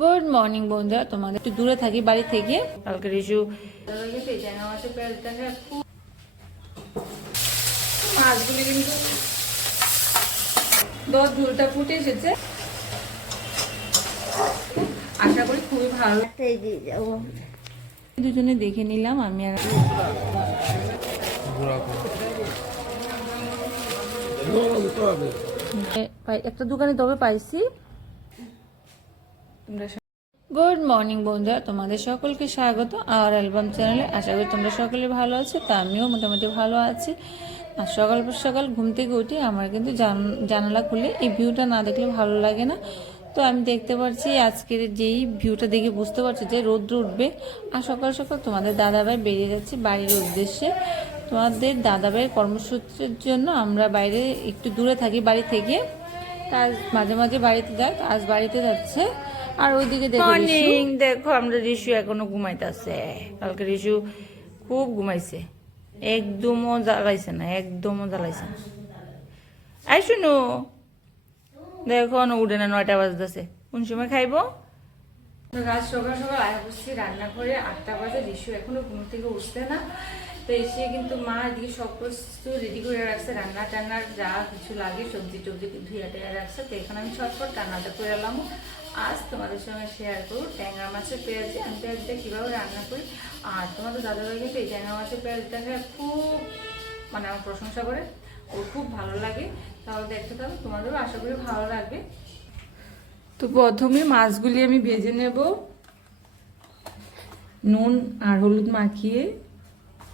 Good morning বন্ধুরা। তোমাদের একটু দূরে থাকি বাড়ি থেকে। কালকে রিসু মাছগুলি কিন্তু দশ ঝুলটা ফুটে এসেছে। আশা করি খুবই ভালো। দুজনে দেখে নিলাম আমি আর একটা দোকানে তবে পাইছি গুড মর্নিং বন্ধুরা, তোমাদের সকলকে স্বাগত। আর অ্যালবাম চ্যানেলে আশা করি তোমরা সকলে ভালো আছো, তা আমিও মোটামুটি ভালো আছি। আর সকাল সকাল ঘুম থেকে উঠে আমার কিন্তু জান- জানালা খুলে এই ভিউটা না দেখলে ভালো লাগে না। তো আমি দেখতে পাচ্ছি আজকের যেই ভিউটা দেখে বুঝতে পারছি যে রোদ্র উঠবে। আর সকাল সকাল তোমাদের দাদাভাই বেরিয়ে যাচ্ছে বাড়ির উদ্দেশ্যে। তোমাদের দাদাভাইয়ের কর্মসূত্রের জন্য আমরা বাইরে একটু দূরে থাকি বাড়ি থেকে। কাজ মাঝে মাঝে বাড়িতে তো আজ বাড়িতে যাচ্ছে আর ওইদিকে দেখো মর্নিং দেখো আমরা রিশু এখনও ঘুমাইতেছে। কালকে রিশু খুব ঘুমাইছে। একদমও জ্বালাইছে না একদমও জ্বালাইছে না। আই শুনো দেখো উঠে না নয়টা বাজতেছে। কোন সময় খাইবো? গাছ সকাল সকাল আয়া বসছি রান্না করে আটটা বাজে রিশু এখনও ঘুম থেকে উঠছে না। তো এসে কিন্তু মা এদিকে সব কিছু রেডি করে রাখছে রান্না টান্নার যা কিছু লাগে সবজি টবজি ধুয়ে টেয়া রাখছে। তো এখানে আমি ছটফট রান্নাটা করে এলাম। আজ তোমাদের সঙ্গে শেয়ার করব ট্যাংরা মাছের পেঁয়াজি আমি পেঁয়াজটা কীভাবে রান্না করি? আর তোমাদের দাদাভাই কিন্তু এই ট্যাংরা মাছের পেঁয়াজটাকে খুব মানে আমার প্রশংসা করে। ওর খুব ভালো লাগে। তাহলে দেখতে থাকো, তোমাদেরও আশা করি ভালো লাগবে। তো প্রথমে মাছগুলি আমি ভেজে নেব। নুন আর হলুদ মাখিয়ে,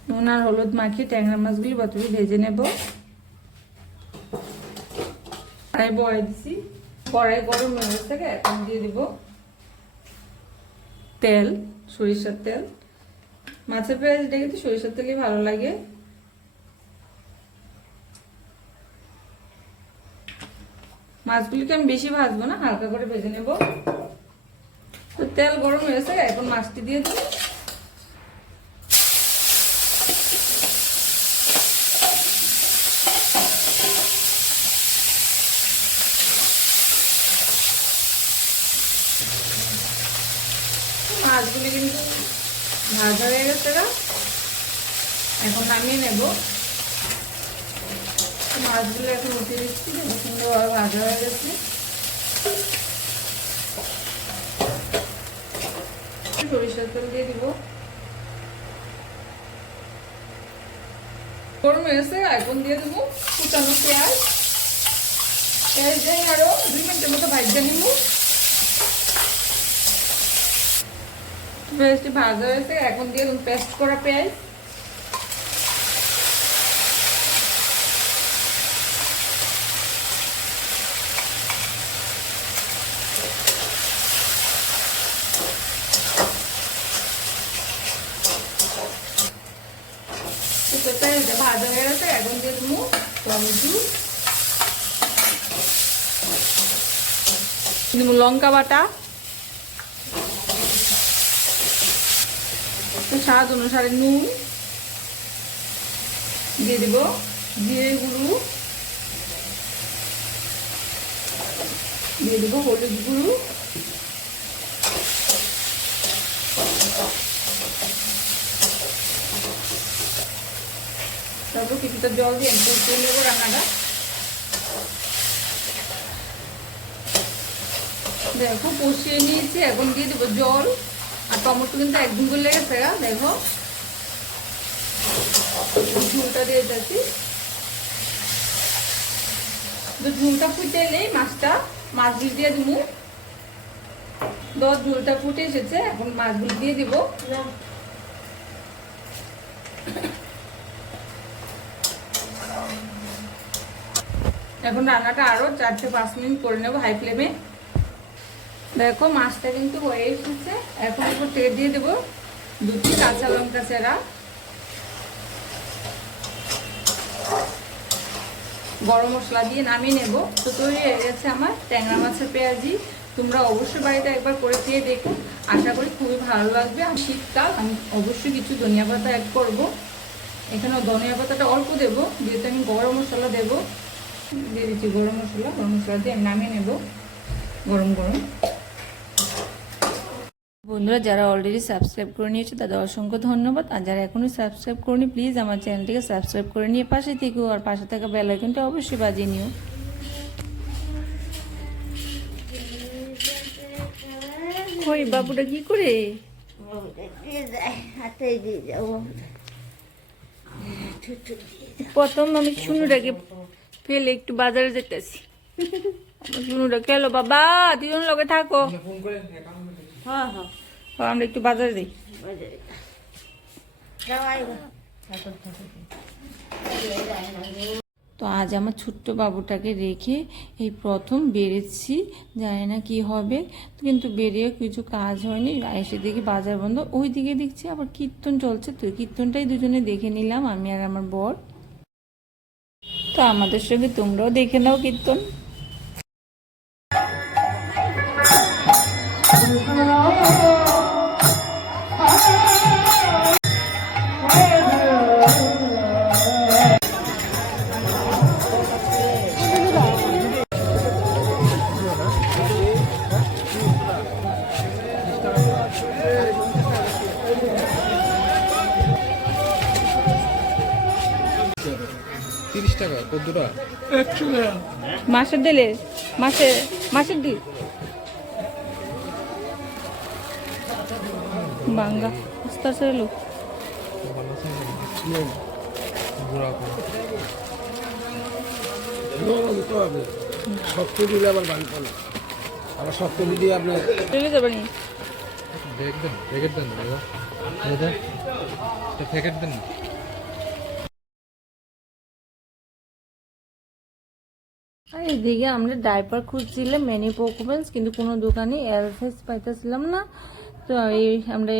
নুন আর হলুদ মাখিয়ে ট্যাংরা মাছগুলি প্রথমে ভেজে নেব। কড়াই বয়ে দিছি। কড়াই গরম হয়ে গেছে এখন দিয়ে দিব তেল, সরিষার তেল। মাছের পেঁয়াজটা কিন্তু সরিষার তেলই ভালো লাগে। মাছগুলিকে আমি বেশি ভাজবো না, হালকা করে ভেজে নেব। তো তেল গরম হয়েছে এখন মাছটি দিয়ে দেবো। মাছগুলি কিন্তু ভাজা হয়ে গেছে। এখন নামিয়ে নেব। মাছগুলো এখন উঠে দিচ্ছি সুন্দরভাবে ভাজা হয়ে গেছে। সরিষার তেল দিয়ে দিব। গরম হয়েছে এখন দিয়ে দেবো কুচানো পেঁয়াজ। পেঁয়াজ দিয়ে আরও দুই মিনিটের মতো ভাজতে নিব পেঁয়াজটি ভাজা হয়েছে, এখন দিয়ে পেস্ট করা পেঁয়াজ। পেঁয়াজটা ভাজা হয়ে গেছে, এখন দিয়ে দেবো টমেটো। লঙ্কা বাটা। স্বাদ অনুসারে নুন দিয়ে দেব জিরে গুঁড়ো, দিয়ে দেবো হলুদ গুঁড়ো। তারপর কিছুটা জল দিয়ে আমি কষিয়ে নেব রান্নাটা। দেখো, কষিয়ে নিয়েছি, এখন দিয়ে দেবো জল। আর টমেটো কিন্তু একদম করে লেগেছে গা, দেখো। ঝুলটা দিয়ে যাচ্ছি ঝুলটা ফুটে নেই, মাছটা। মাছগুলি দিয়ে দিব দশ ঝুলটা ফুটে এসেছে, এখন মাছগুলি দিয়ে দিব। এখন রান্নাটা আরও চার পাঁচ মিনিট করে নেব হাই ফ্লেমে। দেখো মাছটা কিন্তু হয়ে এসেছে। এখন উপর থেকে দিয়ে দেবো দুটি কাঁচা লঙ্কা চেরা। গরম মশলা দিয়ে নামিয়ে নেব। তো তৈরি হয়ে গেছে আমার ট্যাংরা মাছের পেঁয়াজি। তোমরা অবশ্যই বাড়িতে একবার করে খেয়ে দেখো। আশা করি খুবই ভালো লাগবে। আর শীতকাল, আমি অবশ্যই কিছু ধনিয়া পাতা অ্যাড করব। এখানে ধনিয়া পাতাটা অল্প দেবো, যেহেতু আমি গরম মশলা দেবো। দিয়ে দিচ্ছি গরম মশলা গরম মশলা দিয়ে নামিয়ে নেব। গরম গরম। বন্ধুরা যারা অলরেডি সাবস্ক্রাইব করে নিয়েছে তাদের অসংখ্য ধন্যবাদ। আর যারা এখনই সাবস্ক্রাইব করেনি প্লিজ আমার চ্যানেলটিকে সাবস্ক্রাইব করে নিয়ে পাশে থেকেও আর পাশে থাকা বেল আইকনটা অবশ্যই বাজিয়ে নিও। ওই বাবুটা কি করে? প্রথম আমি শুনুটাকে ফেলে একটু বাজারে যেতেছি। শুনুটা খেলো বাবা? দুজন লগে থাকো। হ্যাঁ হ্যাঁ। আমরা একটু বাজারে যাই। তো আজ আমার ছোট্ট বাবুটাকে রেখে এই প্রথম বেরেছি জানি না কি হবে। কিন্তু বেরিয়ে কিছু কাজ হয়নি, এসে দেখি বাজার বন্ধ। ওই দিকে দেখছি আবার কীর্তন চলছে। তো কীর্তনটাই দুজনে দেখে নিলাম, আমি আর আমার বর। তো আমাদের সঙ্গে তোমরাও দেখে নাও কীর্তন। মাসের দিলে মাসে মাসের দিল বাঙ্গা আস্তে শক্ত দিলে আবার আবার শক্ত দিলে আপনার চলে যাবে নি? প্যাকেট দেন প্যাকেট দেন দাদা দাদা প্যাকেট দেন আর এদিকে আমরা ডাইপার খুঁজছিলাম মেনি পারফরমেন্স কিন্তু কোনো দোকানে এলফেস পাইতেছিলাম না। তো এই আমরা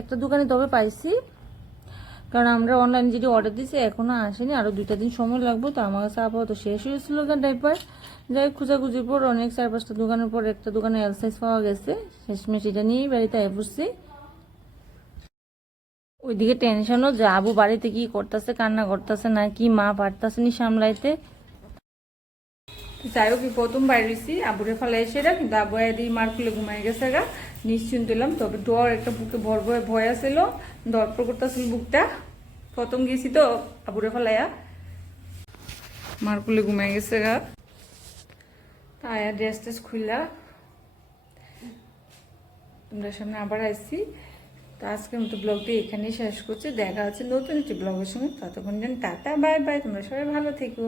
একটা দোকানে তবে পাইছি। কারণ আমরা অনলাইনে যেটি অর্ডার দিয়েছি, এখনও আসেনি। আরও দুইটা দিন সময় লাগবে, তো আমার কাছে আপাতত শেষ হয়েছিল ডাইপার। যাই খোঁজাখুঁজির পর অনেক চার পাঁচটা দোকানের পর একটা দোকানে এল সাইজ পাওয়া গেছে। শেষমেশ এটা নিয়েই বাড়িতে আয় পড়ছি। ওইদিকে টেনশনও যে আবু বাড়িতে কি করতেছে, কান্না করতেছে না, কি মা পারতেছে নি সামলাইতে। যাই এই প্রথম বাইরেছি আবুরে এসে রা কিন্তু আবু এদি মার খুলে ঘুমাই গেছে গা। নিশ্চিন্ত দিলাম তবে ডর, একটা বুকে ভর ভয় ভয় আছিল, দরপর করতেছিল বুকটা। প্রথম গেছি তো আবুরে ফেলাইয়া। মার খুলে ঘুমাই গেছে গা। তাই ড্রেস টেস খুললা তোমরা সামনে আবার আসছি তো আজকের মতো ব্লগটি এখানেই শেষ করছি। দেখা হচ্ছে নতুন একটি ব্লগের সঙ্গে। ততক্ষণ টাটা, বাই বাই। তোমরা সবাই ভালো থেকো।